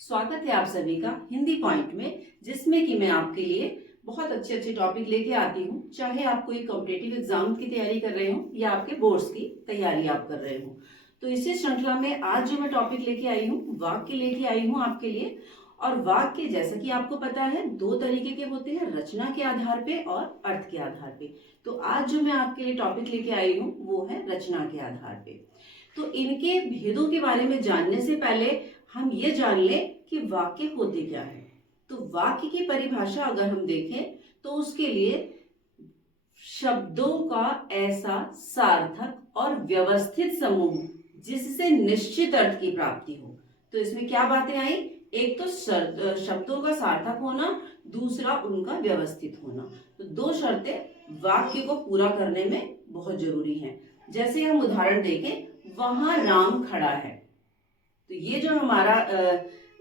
स्वागत है आप सभी का हिंदी पॉइंट में, जिसमें कि मैं आपके लिए बहुत अच्छे अच्छे टॉपिक लेके आती हूँ। चाहे आप कोई कॉम्पिटिटिव एग्जाम की तैयारी कर रहे हो या आपके बोर्ड्स की तैयारी आप कर रहे हो, तो इसी श्रृंखला में आज जो मैं टॉपिक लेके आई हूँ, वाक्य लेके आई हूँ आपके लिए। और वाक्य जैसा कि आपको पता है दो तरीके के होते हैं, रचना के आधार पे और अर्थ के आधार पे। तो आज जो मैं आपके लिए टॉपिक लेके आई हूँ वो है रचना के आधार पे। तो इनके भेदों के बारे में जानने से पहले हम ये जान लें कि वाक्य होते क्या है। तो वाक्य की परिभाषा अगर हम देखें तो उसके लिए शब्दों का ऐसा सार्थक और व्यवस्थित समूह जिससे निश्चित अर्थ की प्राप्ति हो। तो इसमें क्या बातें आई? एक तो शब्दों का सार्थक होना, दूसरा उनका व्यवस्थित होना। तो दो शर्तें वाक्य को पूरा करने में बहुत जरूरी हैं। जैसे हम उदाहरण देखें, वहां राम खड़ा है, तो ये जो हमारा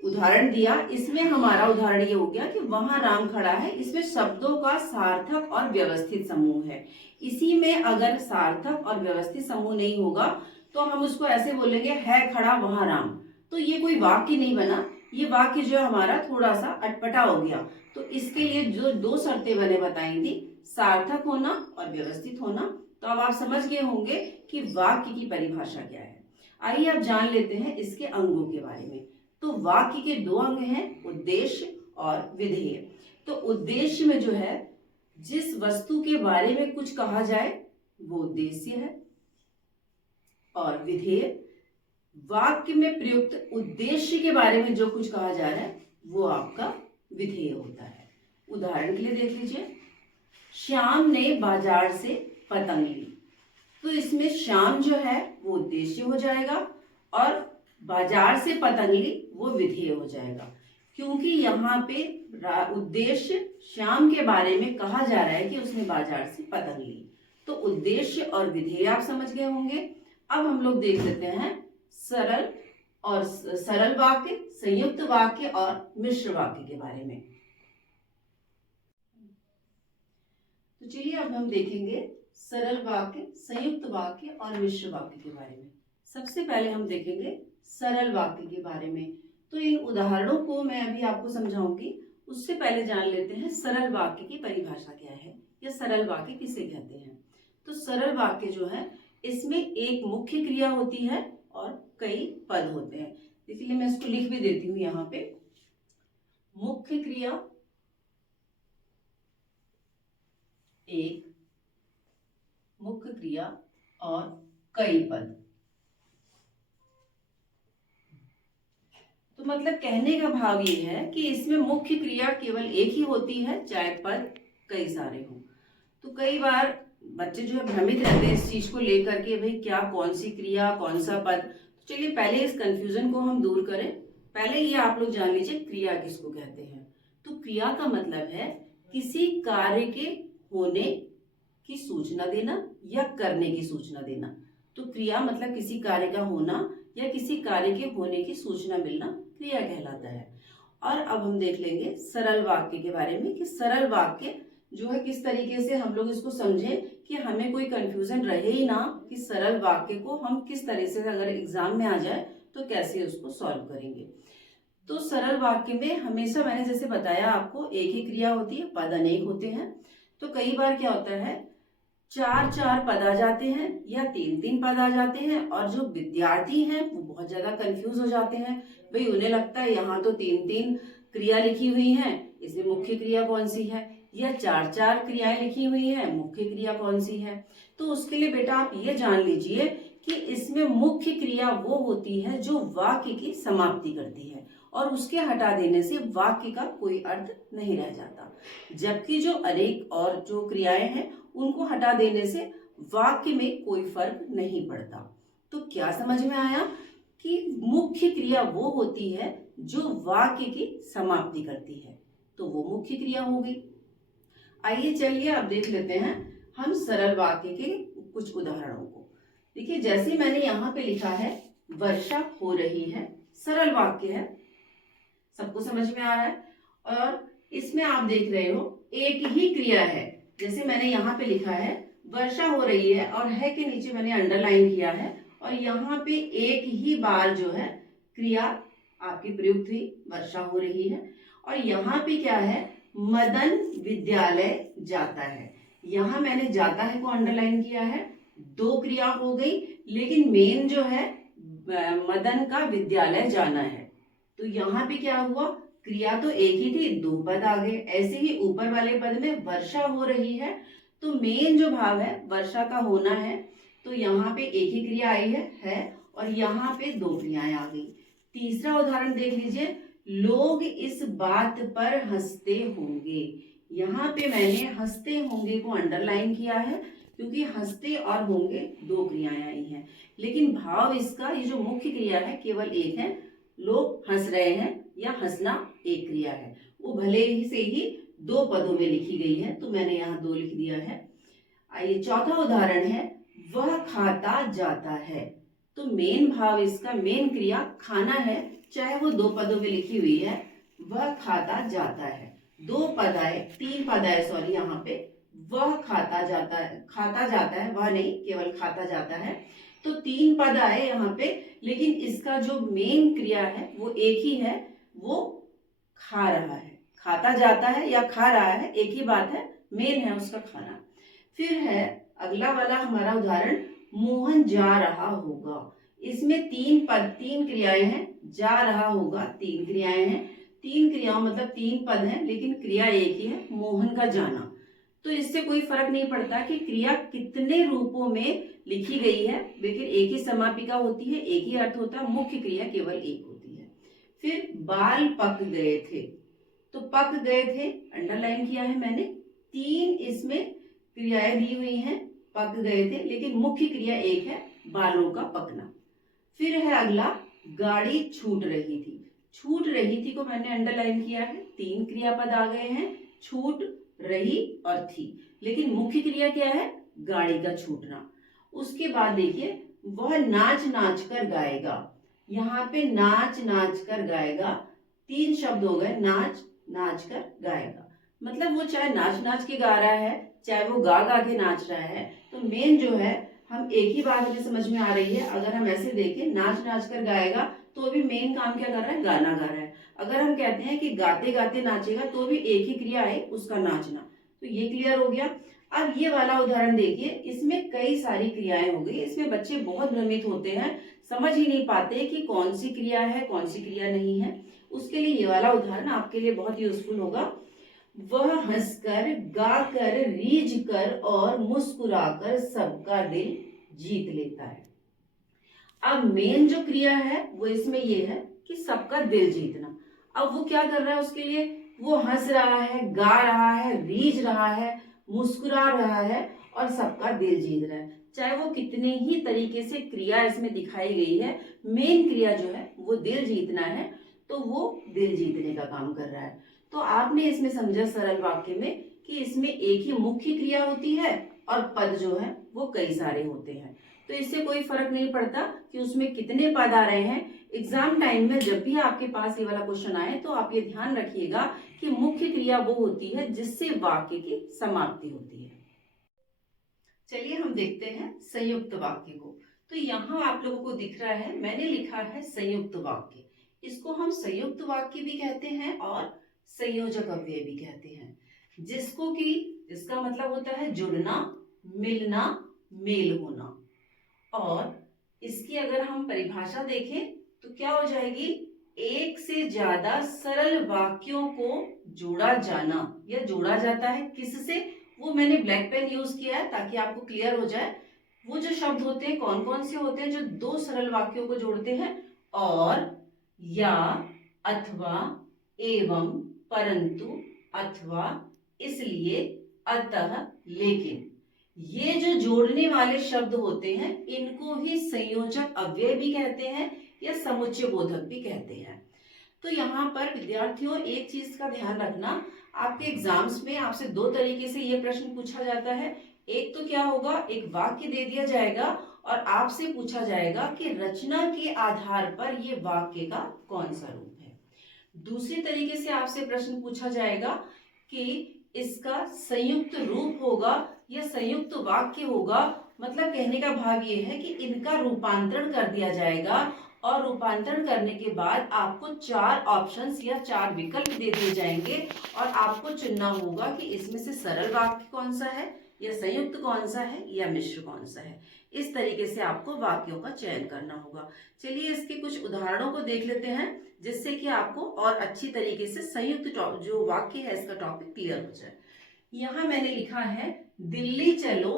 उदाहरण दिया, इसमें हमारा उदाहरण ये हो गया कि वहां राम खड़ा है। इसमें शब्दों का सार्थक और व्यवस्थित समूह है। इसी में अगर सार्थक और व्यवस्थित समूह नहीं होगा तो हम उसको ऐसे बोलेंगे, है खड़ा वहां राम, तो ये कोई वाक्य नहीं बना। ये वाक्य जो है हमारा थोड़ा सा अटपटा हो गया। तो इसके लिए जो दो शर्तें मैंने बताई थी, सार्थक होना और व्यवस्थित होना, तो अब आप समझ गए होंगे कि वाक्य की परिभाषा क्या है। आइए अब जान लेते हैं इसके अंगों के बारे में। तो वाक्य के दो अंग हैं, उद्देश्य और विधेय। तो उद्देश्य में जो है, जिस वस्तु के बारे में कुछ कहा जाए वो उद्देश्य है। और विधेय, वाक्य में प्रयुक्त उद्देश्य के बारे में जो कुछ कहा जा रहा है वो आपका विधेय होता है। उदाहरण के लिए देख लीजिए, श्याम ने बाजार से पतंग ली। तो इसमें श्याम जो है वो उद्देश्य हो जाएगा और बाजार से पतंग ली वो विधेय हो जाएगा, क्योंकि यहाँ पे उद्देश्य श्याम के बारे में कहा जा रहा है कि उसने बाजार से पतंग ली। तो उद्देश्य और विधेय आप समझ गए होंगे। अब हम लोग देख लेते हैं सरल वाक्य, संयुक्त वाक्य और मिश्र वाक्य के बारे में। तो चलिए अब हम देखेंगे सरल वाक्य, संयुक्त वाक्य और मिश्र वाक्य के बारे में। सबसे पहले हम देखेंगे सरल वाक्य के बारे में। तो इन उदाहरणों को मैं अभी आपको समझाऊंगी, उससे पहले जान लेते हैं सरल वाक्य की परिभाषा क्या है या सरल वाक्य किसे कहते हैं। तो सरल वाक्य जो है, इसमें एक मुख्य क्रिया होती है और कई पद होते हैं। इसलिए मैं इसको लिख भी देती हूँ यहाँ पे, मुख्य क्रिया, एक मुख्य क्रिया और कई पद। तो मतलब कहने का भाव ये है कि इसमें मुख्य क्रिया केवल एक ही होती है, चाहे पद कई सारे हों। तो कई बार बच्चे जो है भ्रमित रहते हैं इस चीज को लेकर के, भाई क्या, कौन सी क्रिया, कौन सा पद। तो चलिए पहले इस कंफ्यूजन को हम दूर करें। पहले ये आप लोग जान लीजिए क्रिया किसको कहते हैं। तो क्रिया का मतलब है किसी कार्य के होने की सूचना देना या करने की सूचना देना। तो क्रिया मतलब किसी कार्य का होना या किसी कार्य के होने की सूचना मिलना क्रिया कहलाता है। और अब हम देख लेंगे सरल वाक्य के बारे में कि सरल वाक्य जो है किस तरीके से हम लोग इसको समझें कि हमें कोई कंफ्यूजन रहे ही ना कि सरल वाक्य को हम किस तरह से अगर एग्जाम में आ जाए तो कैसे उसको सॉल्व करेंगे। तो सरल वाक्य में हमेशा मैंने जैसे बताया आपको, एक ही क्रिया होती है, पद अनेक होते हैं। तो कई बार क्या होता है, चार चार पद आ जाते हैं या तीन तीन पद आ जाते हैं, और जो विद्यार्थी हैं वो बहुत ज्यादा कंफ्यूज हो जाते हैं। भाई उन्हें लगता है यहाँ तो तीन तीन क्रिया लिखी हुई हैं, इसमें मुख्य क्रिया कौन सी है, या चार चार क्रियाएं लिखी हुई हैं, मुख्य क्रिया कौन सी है। तो उसके लिए बेटा आप ये जान लीजिए कि इसमें मुख्य क्रिया वो होती है जो वाक्य की समाप्ति करती है, और उसके हटा देने से वाक्य का कोई अर्थ नहीं रह जाता। जबकि जो अनेक और जो क्रियाएं हैं उनको हटा देने से वाक्य में कोई फर्क नहीं पड़ता। तो क्या समझ में आया कि मुख्य क्रिया वो होती है जो वाक्य की समाप्ति करती है, तो वो मुख्य क्रिया होगी। आइए चलिए अब देख लेते हैं हम सरल वाक्य के कुछ उदाहरणों को। देखिए जैसे मैंने यहाँ पे लिखा है, वर्षा हो रही है, सरल वाक्य है, सबको समझ में आ रहा है। और इसमें आप देख रहे हो एक ही क्रिया है, जैसे मैंने यहाँ पे लिखा है वर्षा हो रही है और है के नीचे मैंने अंडरलाइन किया है, और यहाँ पे एक ही बार जो है क्रिया आपकी प्रयुक्त हुई, वर्षा हो रही है। और यहाँ पे क्या है, मदन विद्यालय जाता है। यहाँ मैंने जाता है को अंडरलाइन किया है, दो क्रिया हो गई, लेकिन मेन जो है मदन का विद्यालय जाना है। तो यहाँ पे क्या हुआ, क्रिया तो एक ही थी, दो पद आ गए। ऐसे ही ऊपर वाले पद में वर्षा हो रही है, तो मेन जो भाव है वर्षा का होना है, तो यहाँ पे एक ही क्रिया आई है और यहाँ पे दो क्रियाएं आ गई। तीसरा उदाहरण देख लीजिए, लोग इस बात पर हंसते होंगे। यहाँ पे मैंने हंसते होंगे को अंडरलाइन किया है, क्योंकि हंसते और होंगे दो क्रियाएं आई हैं, लेकिन भाव इसका ये जो मुख्य क्रिया है केवल एक है, लोग हंस रहे हैं या हंसना एक क्रिया है, वो भले ही से ही दो पदों में लिखी गई है, तो मैंने यहाँ दो लिख दिया है। आइए चौथा उदाहरण है, वह खाता जाता है। तो मेन भाव इसका, मेन क्रिया खाना है, चाहे वो दो पदों में लिखी हुई है, वह खाता जाता है। दो पद आए, तीन पद आए सॉरी, यहाँ पे वह खाता जाता है, खाता जाता है, वह नहीं केवल खाता जाता है, तो तीन पद आए यहाँ पे, लेकिन इसका जो मेन क्रिया है वो एक ही है, वो खा रहा है। खाता जाता है या खा रहा है एक ही बात है, मेन है उसका खाना। फिर है अगला वाला हमारा उदाहरण, मोहन जा रहा होगा। इसमें तीन पद, तीन क्रियाएं हैं, जा रहा होगा तीन क्रियाएं हैं, तीन क्रियाओं मतलब तीन पद हैं, लेकिन क्रिया एक ही है, मोहन का जाना। तो इससे कोई फर्क नहीं पड़ता कि क्रिया कितने रूपों में लिखी गई है, लेकिन एक ही समापिका होती है, एक ही अर्थ होता है, मुख्य क्रिया केवल एक होती है। फिर बाल पक गए थे, तो पक गए थे अंडरलाइन किया है मैंने, तीन इसमें क्रियाएं दी हुई हैं, पक गए थे, लेकिन मुख्य क्रिया एक है, बालों का पकना। फिर है अगला, गाड़ी छूट रही थी। छूट रही थी को मैंने अंडरलाइन किया है, तीन क्रियापद आ गए हैं, छूट रही और थी, लेकिन मुख्य क्रिया क्या है, गाड़ी का छूटना। उसके बाद देखिए, वह नाच नाच कर गाएगा। यहाँ पे नाच नाच कर गाएगा, तीन शब्द हो गए, नाच नाच कर गाएगा, मतलब वो चाहे नाच नाच के गा रहा है, चाहे वो गा गा के नाच रहा है, तो मेन जो है हम एक ही बात हमें समझ में आ रही है। अगर हम ऐसे देखें, नाच नाच कर गाएगा, तो अभी मेन काम क्या कर रहा है, गाना गा रहा है। अगर हम कहते हैं कि गाते गाते नाचेगा, तो भी एक ही क्रिया है, उसका नाचना। तो ये क्लियर हो गया। अब ये वाला उदाहरण देखिए, इसमें कई सारी क्रियाएं हो गई, इसमें बच्चे बहुत भ्रमित होते हैं, समझ ही नहीं पाते कि कौन सी क्रिया है कौन सी क्रिया नहीं है। उसके लिए ये वाला उदाहरण आपके लिए बहुत यूजफुल होगा। वह हंसकर, गाकर, रीझ कर और मुस्कुराकर सबका दिल जीत लेता है। अब मेन जो क्रिया है वो इसमें ये है कि सबका दिल जीतना। अब वो क्या कर रहा है, उसके लिए वो हंस रहा है, गा रहा है, रीझ रहा है, मुस्कुरा रहा है और सबका दिल जीत रहा है। चाहे वो कितने ही तरीके से क्रिया इसमें दिखाई गई है, मेन क्रिया जो है वो दिल जीतना है, तो वो दिल जीतने का काम कर रहा है। तो आपने इसमें समझा सरल वाक्य में कि इसमें एक ही मुख्य क्रिया होती है और पद जो है वो कई सारे होते हैं, तो इससे कोई फर्क नहीं पड़ता कि उसमें कितने पद आ रहे हैं। एग्जाम टाइम में जब भी आपके पास ये वाला क्वेश्चन आए, तो आप ये ध्यान रखिएगा कि मुख्य क्रिया वो होती है जिससे वाक्य की समाप्ति होती है। चलिए हम देखते हैं संयुक्त वाक्य को। तो यहाँ आप लोगों को दिख रहा है, मैंने लिखा है संयुक्त वाक्य। इसको हम संयुक्त वाक्य भी कहते हैं और संयोजक अव्यय भी कहते हैं, जिसको कि इसका मतलब होता है जुड़ना, मिलना, मेल होना। और इसकी अगर हम परिभाषा देखें तो क्या हो जाएगी, एक से ज्यादा सरल वाक्यों को जोड़ा जाना, या जोड़ा जाता है किससे, वो मैंने ब्लैक पेन यूज किया है ताकि आपको क्लियर हो जाए। वो जो शब्द होते हैं कौन कौन से होते हैं जो दो सरल वाक्यों को जोड़ते हैं, और, या, अथवा, एवं, परंतु, अथवा, इसलिए, अतः, लेकिन, ये जो जोड़ने वाले शब्द होते हैं इनको ही संयोजक अव्यय भी कहते हैं या समुच्चय बोधक भी कहते हैं। तो यहाँ पर विद्यार्थियों एक चीज का ध्यान रखना, आपके एग्जाम्स में आपसे दो तरीके से ये प्रश्न पूछा जाता है। एक तो क्या होगा, एक वाक्य दे दिया जाएगा और आपसे पूछा जाएगा कि रचना के आधार पर ये वाक्य का कौन सा रूप है। दूसरी तरीके से आपसे प्रश्न पूछा जाएगा कि इसका संयुक्त रूप होगा या संयुक्त वाक्य होगा, मतलब कहने का भाव ये है कि इनका रूपांतरण कर दिया जाएगा और रूपांतरण करने के बाद आपको 4 ऑप्शंस या 4 विकल्प दे दिए जाएंगे और आपको चुनना होगा कि इसमें से सरल वाक्य कौन सा है या संयुक्त कौन सा है या मिश्र कौन सा है। इस तरीके से आपको वाक्यों का चयन करना होगा। चलिए इसके कुछ उदाहरणों को देख लेते हैं जिससे कि आपको और अच्छी तरीके से संयुक्त जो वाक्य है इसका टॉपिक क्लियर हो जाए। यहाँ मैंने लिखा है दिल्ली चलो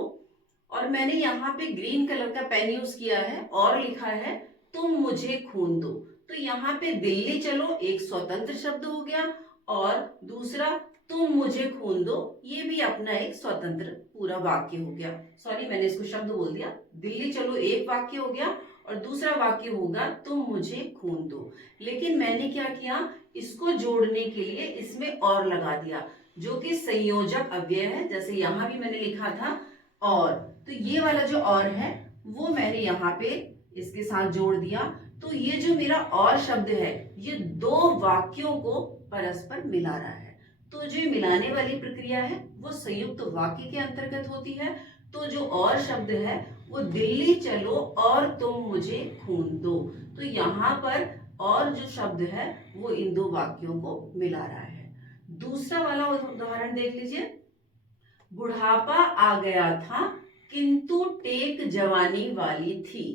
और मैंने यहाँ पे ग्रीन कलर का पेन यूज किया है और लिखा है तुम मुझे खून दो। तो यहाँ पे दिल्ली चलो एक स्वतंत्र शब्द हो गया और दूसरा तुम मुझे खून दो ये भी अपना एक स्वतंत्र पूरा वाक्य हो गया। सॉरी मैंने इसको शब्द बोल दिया। दिल्ली चलो एक वाक्य हो गया और दूसरा वाक्य होगा तुम मुझे खून दो। लेकिन मैंने क्या किया, इसको जोड़ने के लिए इसमें और लगा दिया जो कि संयोजक अव्यय है। जैसे यहाँ भी मैंने लिखा था और, तो ये वाला जो और है वो मैंने यहाँ पे इसके साथ जोड़ दिया। तो ये जो मेरा और शब्द है ये दो वाक्यों को परस्पर मिला रहा है। तो जो मिलाने वाली प्रक्रिया है वो संयुक्त वाक्य के अंतर्गत होती है। तो जो और शब्द है वो दिल्ली चलो और तुम मुझे खून दो। तो यहाँ पर और जो शब्द है वो इन दो वाक्यों को मिला रहा है। दूसरा वाला उदाहरण देख लीजिए। बुढ़ापा आ गया था किंतु टेक जवानी वाली थी।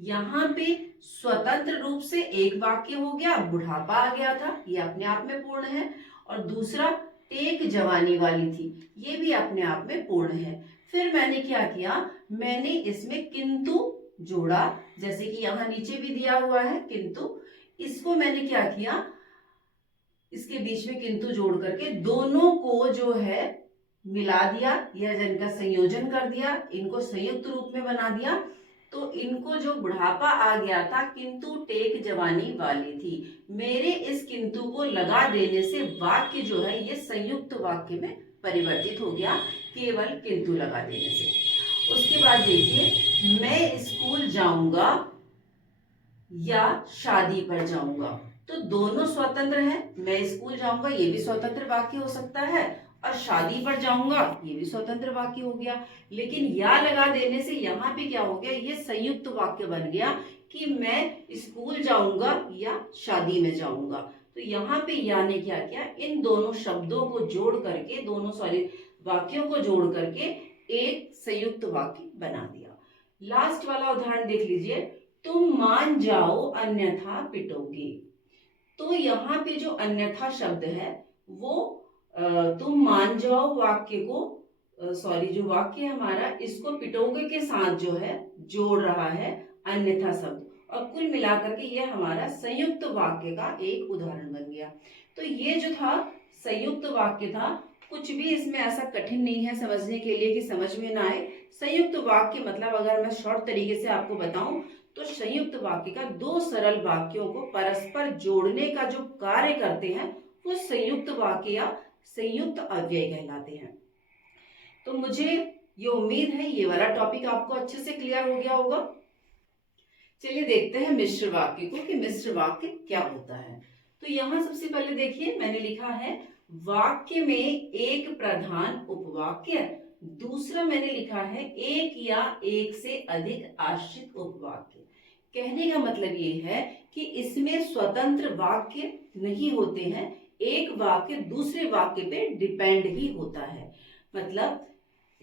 यहाँ पे स्वतंत्र रूप से एक वाक्य हो गया, बुढ़ापा आ गया था ये अपने आप में पूर्ण है, और दूसरा टेक जवानी वाली थी ये भी अपने आप में पूर्ण है। फिर मैंने क्या किया, मैंने इसमें किंतु जोड़ा, जैसे कि यहाँ नीचे भी दिया हुआ है किंतु। इसको मैंने क्या किया, इसके बीच में किंतु जोड़ करके दोनों को जो है मिला दिया या जिनका संयोजन कर दिया, इनको संयुक्त रूप में बना दिया। तो इनको जो बुढ़ापा आ गया था किंतु टेक जवानी वाली थी, मेरे इस किंतु को लगा देने से वाक्य जो है ये संयुक्त वाक्य में परिवर्तित हो गया केवल किंतु लगा देने से। उसके बाद देखिए, मैं स्कूल जाऊंगा या शादी पर जाऊंगा। तो दोनों स्वतंत्र है, मैं स्कूल जाऊंगा ये भी स्वतंत्र वाक्य हो सकता है और शादी पर जाऊंगा ये भी स्वतंत्र वाक्य हो गया। लेकिन या लगा देने से यहाँ पे क्या हो गया, ये संयुक्त वाक्य बन गया कि मैं स्कूल जाऊंगा या शादी में जाऊंगा। तो यहाँ पे या ने क्या किया, इन दोनों शब्दों को जोड़ करके, दोनों सॉरी वाक्यों को जोड़ करके एक संयुक्त वाक्य बना दिया। लास्ट वाला उदाहरण देख लीजिए, तुम मान जाओ अन्यथा पिटोगे। तो यहाँ पे जो अन्यथा शब्द है वो तुम मान जाओ वाक्य को सॉरी जो वाक्य है हमारा इसको पिटोगे के साथ जो है जोड़ रहा है अन्यथा शब्द, और कुल मिलाकर के ये हमारा संयुक्त वाक्य का एक उदाहरण बन गया। तो ये जो था संयुक्त वाक्य था, कुछ भी इसमें ऐसा कठिन नहीं है समझने के लिए कि समझ में ना आए। संयुक्त वाक्य मतलब अगर मैं शॉर्ट तरीके से आपको बताऊं तो संयुक्त वाक्य का दो सरल वाक्यों को परस्पर जोड़ने का जो कार्य करते हैं वो संयुक्त वाक्य या संयुक्त अव्यय कहलाते हैं। तो मुझे ये उम्मीद है ये वाला टॉपिक आपको अच्छे से क्लियर हो गया होगा। चलिए देखते हैं मिश्र वाक्य को कि मिश्र वाक्य क्या होता है। तो यहाँ सबसे पहले देखिए मैंने लिखा है वाक्य में एक प्रधान उपवाक्य, दूसरा मैंने लिखा है एक या एक से अधिक आश्रित उपवाक्य। कहने का मतलब ये है कि इसमें स्वतंत्र वाक्य नहीं होते हैं, एक वाक्य दूसरे वाक्य पे डिपेंड ही होता है। मतलब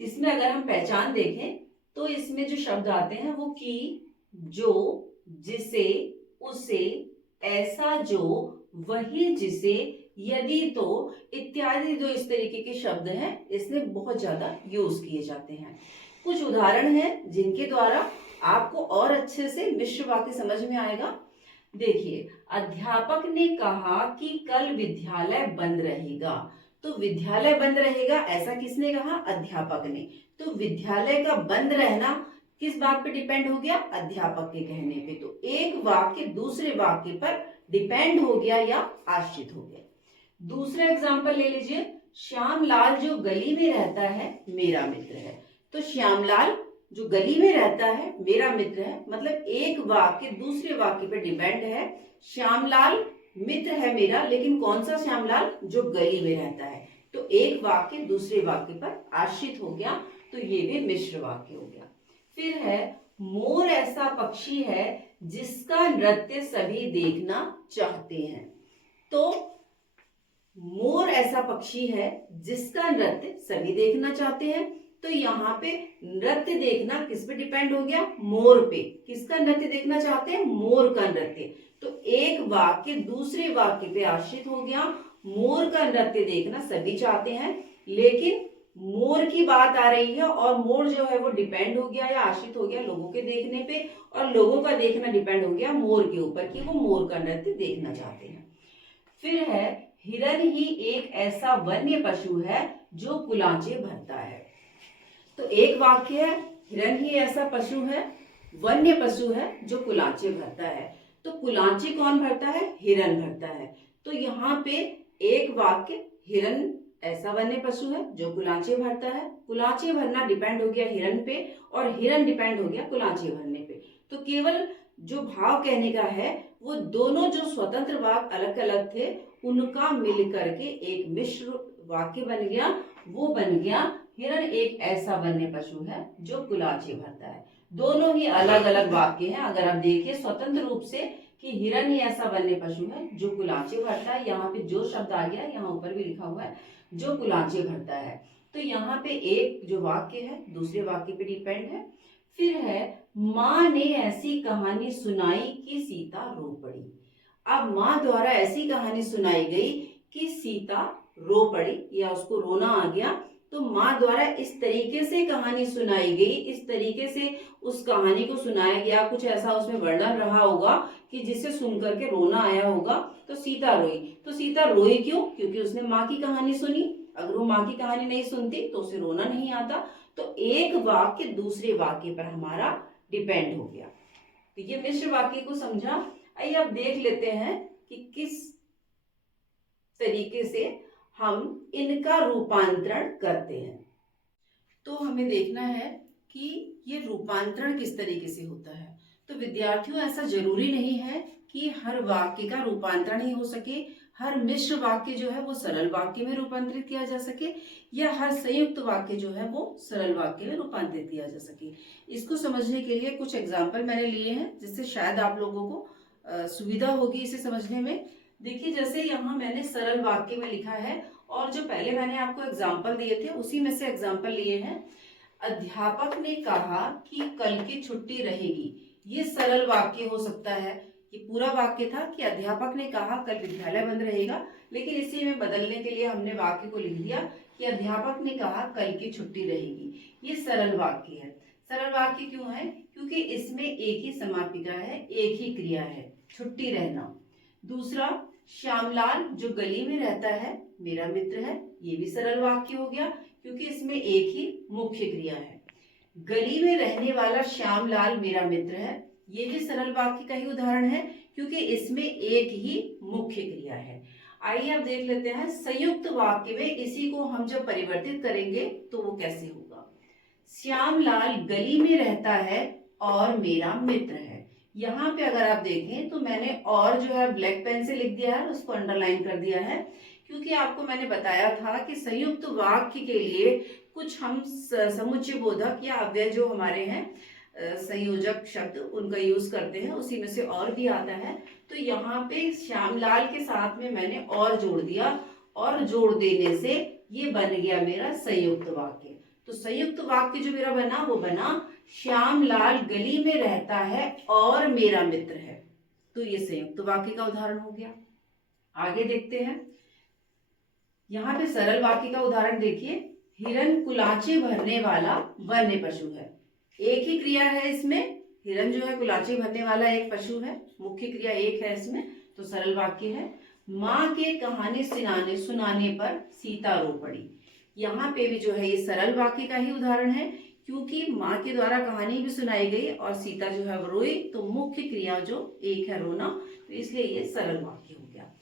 इसमें अगर हम पहचान देखें तो इसमें जो शब्द आते हैं वो कि, जो, जिसे, उसे, ऐसा जो, वही जिसे, यदि तो इत्यादि जो इस तरीके के शब्द हैं इसमें बहुत ज्यादा यूज किए जाते हैं। कुछ उदाहरण हैं जिनके द्वारा आपको और अच्छे से मिश्र वाक्य समझ में आएगा। देखिए, अध्यापक ने कहा कि कल विद्यालय बंद रहेगा। तो विद्यालय बंद रहेगा ऐसा किसने कहा, अध्यापक ने। तो विद्यालय का बंद रहना किस बात पे डिपेंड हो गया, अध्यापक के कहने पे। तो एक वाक्य दूसरे वाक्य पर डिपेंड हो गया या आश्रित हो गया। दूसरा एग्जाम्पल ले लीजिए, श्यामलाल जो गली में रहता है मेरा मित्र है। तो श्यामलाल जो गली में रहता है मेरा मित्र है, मतलब एक वाक्य दूसरे वाक्य पे डिपेंड है। श्यामलाल मित्र है मेरा, लेकिन कौन सा श्यामलाल, जो गली में रहता है। तो एक वाक्य दूसरे वाक्य पर आश्रित हो गया, तो ये भी मिश्र वाक्य हो गया। फिर है मोर ऐसा पक्षी है जिसका नृत्य सभी देखना चाहते हैं। तो मोर ऐसा पक्षी है जिसका नृत्य सभी देखना चाहते हैं। तो यहाँ पे नृत्य देखना किस पे डिपेंड हो गया? मोर पे। किसका नृत्य देखना चाहते हैं? मोर का नृत्य। तो एक वाक्य दूसरे वाक्य पे आश्रित हो गया। मोर का नृत्य देखना सभी चाहते हैं, लेकिन मोर की बात आ रही है और मोर जो है वो डिपेंड हो गया या आश्रित हो गया लोगों के देखने पे, और लोगों का देखना डिपेंड हो गया मोर के ऊपर कि वो मोर का नृत्य देखना चाहते हैं। फिर है हिरन ही एक ऐसा वन्य पशु है जो कुलांचे भरता है। तो एक वाक्य है हिरन ही ऐसा पशु है, वन्य पशु है जो कुलांचे भरता है। तो कुलांचे कौन भरता है? हिरन भरता है। तो यहाँ पे एक वाक्य हिरन ऐसा वन्य पशु है जो कुलांचे भरता है। कुलांचे भरना डिपेंड हो गया हिरन पे और हिरन डिपेंड हो गया कुलांचे भरने पे। तो केवल जो भाव कहने का है वो दोनों जो स्वतंत्र वाक्य अलग अलग थे उनका मिल करके एक मिश्र वाक्य बन गया। वो बन गया हिरन एक ऐसा वन्य पशु है जो कुलांचे भरता है। दोनों ही अलग अलग वाक्य हैं। अगर आप देखिए स्वतंत्र रूप से कि हिरन ही ऐसा वन्य पशु है जो कुलांचे भरता है, यहाँ पे जो शब्द आ गया यहाँ ऊपर भी लिखा हुआ है जो कुलांचे भरता है। तो यहाँ पे एक जो वाक्य है दूसरे वाक्य पे डिपेंड है। फिर है माँ ने ऐसी कहानी सुनाई कि सीता रो पड़ी। अब माँ द्वारा ऐसी कहानी सुनाई गई कि सीता रो पड़ी या उसको रोना आ गया। तो माँ द्वारा इस तरीके से कहानी सुनाई गई, इस तरीके से उस कहानी को सुनाया गया, कुछ ऐसा उसमें वर्णन रहा होगा कि जिसे सुनकर के रोना आया होगा। तो सीता रोई। तो सीता रोई क्यों? क्योंकि उसने माँ की कहानी सुनी। अगर वो माँ की कहानी नहीं सुनती तो उसे रोना नहीं आता। तो एक वाक्य दूसरे वाक्य पर हमारा डिपेंड हो गया। तो ये मिश्र वाक्य को समझा। आइए अब देख लेते हैं कि किस तरीके से हम इनका रूपांतरण करते हैं। तो हमें देखना है कि ये रूपांतरण किस तरीके से होता है। तो विद्यार्थियों ऐसा जरूरी नहीं है कि हर वाक्य का रूपांतरण ही हो सके, हर मिश्र वाक्य जो है वो सरल वाक्य में रूपांतरित किया जा सके, या हर संयुक्त वाक्य जो है वो सरल वाक्य में रूपांतरित किया जा सके। इसको समझने के लिए कुछ एग्जाम्पल मैंने लिए हैं जिससे शायद आप लोगों को सुविधा होगी इसे समझने में। देखिए जैसे यहाँ मैंने सरल वाक्य में लिखा है और जो पहले मैंने आपको एग्जाम्पल दिए थे उसी में से एग्जाम्पल लिए हैं। अध्यापक ने कहा कि कल की छुट्टी रहेगी। ये सरल वाक्य हो सकता है। ये पूरा वाक्य था कि अध्यापक ने कहा कल विद्यालय बंद रहेगा, लेकिन इसी में बदलने के लिए हमने वाक्य को लिख दिया कि अध्यापक ने कहा कल की छुट्टी रहेगी। ये सरल वाक्य है। सरल वाक्य क्यों है? क्योंकि इसमें एक ही समापिका है, एक ही क्रिया है, छुट्टी रहना। दूसरा, श्यामलाल जो गली में रहता है मेरा मित्र है। ये भी सरल वाक्य हो गया क्योंकि इसमें एक ही मुख्य क्रिया है। गली में रहने वाला श्यामलाल मेरा मित्र है। ये भी सरल वाक्य का ही उदाहरण है क्योंकि इसमें एक ही मुख्य क्रिया है। आइए अब देख लेते हैं संयुक्त वाक्य में इसी को हम जब परिवर्तित करेंगे तो वो कैसे होगा। श्यामलाल गली में रहता है और मेरा मित्र है। यहाँ पे अगर आप देखें तो मैंने और जो है ब्लैक पेन से लिख दिया है, उसको अंडरलाइन कर दिया है क्योंकि आपको मैंने बताया था कि संयुक्त वाक्य के लिए कुछ हम समुच्चय बोधक या अव्यय जो हमारे हैं संयोजक शब्द उनका यूज करते हैं, उसी में से और भी आता है। तो यहाँ पे श्यामलाल के साथ में मैंने और जोड़ दिया और जोड़ देने से ये बन गया मेरा संयुक्त वाक्य। तो संयुक्त वाक्य जो मेरा बना वो बना श्यामलाल गली में रहता है और मेरा मित्र है। तो ये संयुक्त वाक्य का उदाहरण हो गया। आगे देखते हैं। यहाँ पे सरल वाक्य का उदाहरण देखिए। हिरन कुलाचे भरने वाला वन्य पशु है। एक ही क्रिया है इसमें। हिरन जो है कुलाचे भरने वाला एक पशु है, मुख्य क्रिया एक है इसमें, तो सरल वाक्य है। माँ के कहानी सुनाने पर सीता रो पड़ी। यहाँ पे भी जो है ये सरल वाक्य का ही उदाहरण है क्योंकि माँ के द्वारा कहानी भी सुनाई गई और सीता जो है वो रोई, तो मुख्य क्रिया जो एक है रोना, तो इसलिए ये सरल वाक्य हो गया।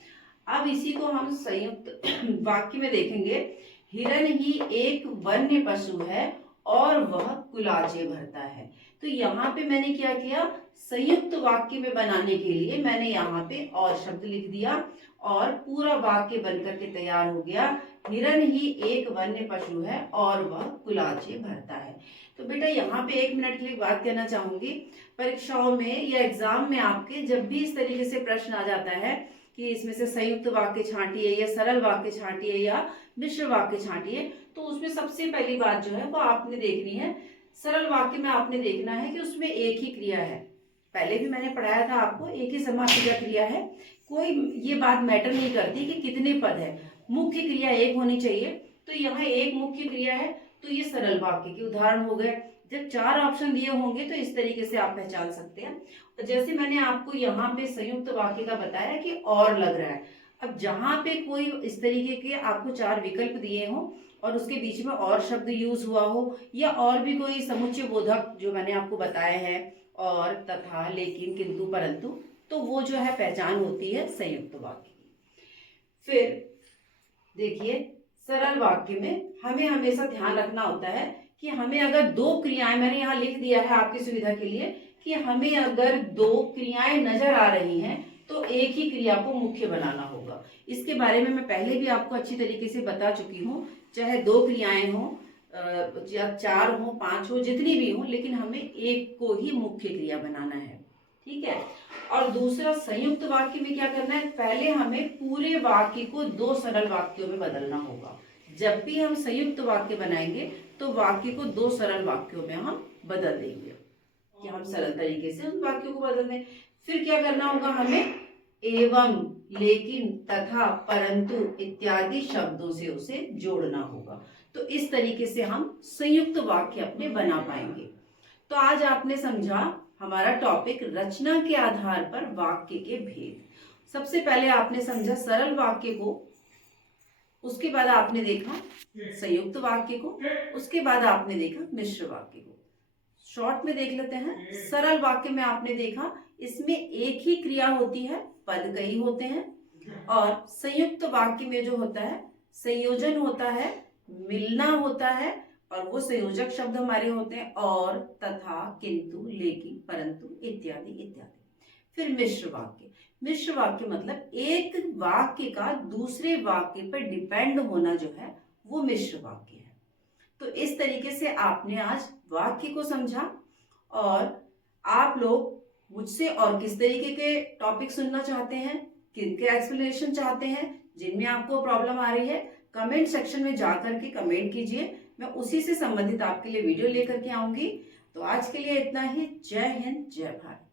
अब इसी को हम संयुक्त वाक्य में देखेंगे। हिरन ही एक वन्य पशु है और वह कुलाचे भरता है। तो यहाँ पे मैंने क्या किया, संयुक्त वाक्य में बनाने के लिए मैंने यहाँ पे और शब्द लिख दिया और पूरा वाक्य बनकर के तैयार हो गया। हिरन ही एक वन्य पशु है और वह कुलाचे भरता है। तो बेटा यहाँ पे 1 मिनट के लिए बात कहना चाहूंगी, परीक्षाओं में या एग्जाम में आपके जब भी इस तरीके से प्रश्न आ जाता है कि इसमें से संयुक्त वाक्य छांटिए या सरल वाक्य छांटिए या मिश्र वाक्य छांटिए, तो उसमें सबसे पहली बात जो है वो आपने देखनी है, सरल वाक्य में आपने देखना है कि उसमें एक ही क्रिया है। पहले भी मैंने पढ़ाया था आपको, एक ही समासिका क्रिया है, कोई ये बात मैटर नहीं करती कि कितने पद है, मुख्य क्रिया एक होनी चाहिए। तो यहाँ एक मुख्य क्रिया है, तो ये सरल वाक्य के उदाहरण हो गए। जब 4 ऑप्शन दिए होंगे तो इस तरीके से आप पहचान सकते हैं। तो जैसे मैंने आपको यहाँ पे संयुक्त वाक्य का बताया कि और लग रहा है, अब जहां पे कोई इस तरीके के आपको 4 विकल्प दिए हो और उसके बीच में और शब्द यूज हुआ हो या और भी कोई समुच्चय बोधक जो मैंने आपको बताया है, और, तथा, लेकिन, किंतु, परंतु, तो वो जो है पहचान होती है संयुक्त वाक्य की। फिर देखिए सरल वाक्य में हमें हमेशा ध्यान रखना होता है कि हमें अगर 2 क्रियाएं, मैंने यहाँ लिख दिया है आपकी सुविधा के लिए, कि हमें अगर 2 क्रियाएं नजर आ रही हैं तो एक ही क्रिया को मुख्य बनाना होगा। इसके बारे में मैं पहले भी आपको अच्छी तरीके से बता चुकी हूँ, चाहे 2 क्रियाएं हो या 4 हो, 5 हो, जितनी भी हो, लेकिन हमें एक को ही मुख्य क्रिया बनाना है, ठीक है। और दूसरा संयुक्त वाक्य में क्या करना है, पहले हमें पूरे वाक्य को 2 सरल वाक्यों में बदलना होगा। जब भी हम संयुक्त वाक्य बनाएंगे तो वाक्य को 2 सरल वाक्यों में हम बदल देंगे कि हम सरल तरीके से उन वाक्यों को बदल दें। फिर क्या करना होगा, हमें एवं, लेकिन, तथा, परंतु इत्यादि शब्दों से उसे जोड़ना होगा। तो इस तरीके से हम संयुक्त वाक्य अपने बना पाएंगे। तो आज आपने समझा हमारा टॉपिक रचना के आधार पर वाक्य के भेद। सबसे पहले आपने समझा सरल वाक्य को, उसके बाद आपने देखा संयुक्त वाक्य को, उसके बाद आपने देखा मिश्र वाक्य को। शॉर्ट में देख लेते हैं। सरल वाक्य में आपने देखा इसमें एक ही क्रिया होती है, पद कई होते हैं, और संयुक्त वाक्य में जो होता है संयोजन होता है, मिलना होता है, और वो संयोजक शब्द हमारे होते हैं और, तथा, किंतु, लेकिन, परंतु इत्यादि इत्यादि। फिर मिश्र वाक्य, मिश्र वाक्य मतलब एक वाक्य का दूसरे वाक्य पर डिपेंड होना जो है वो मिश्र वाक्य है। तो इस तरीके से आपने आज वाक्य को समझा, और आप लोग मुझसे और किस तरीके के टॉपिक सुनना चाहते हैं, किनके एक्सप्लेनेशन चाहते हैं, जिनमें आपको प्रॉब्लम आ रही है, कमेंट सेक्शन में जाकर के कमेंट कीजिए, मैं उसी से संबंधित आपके लिए वीडियो लेकर के आऊंगी। तो आज के लिए इतना ही। जय हिंद, जय भारत।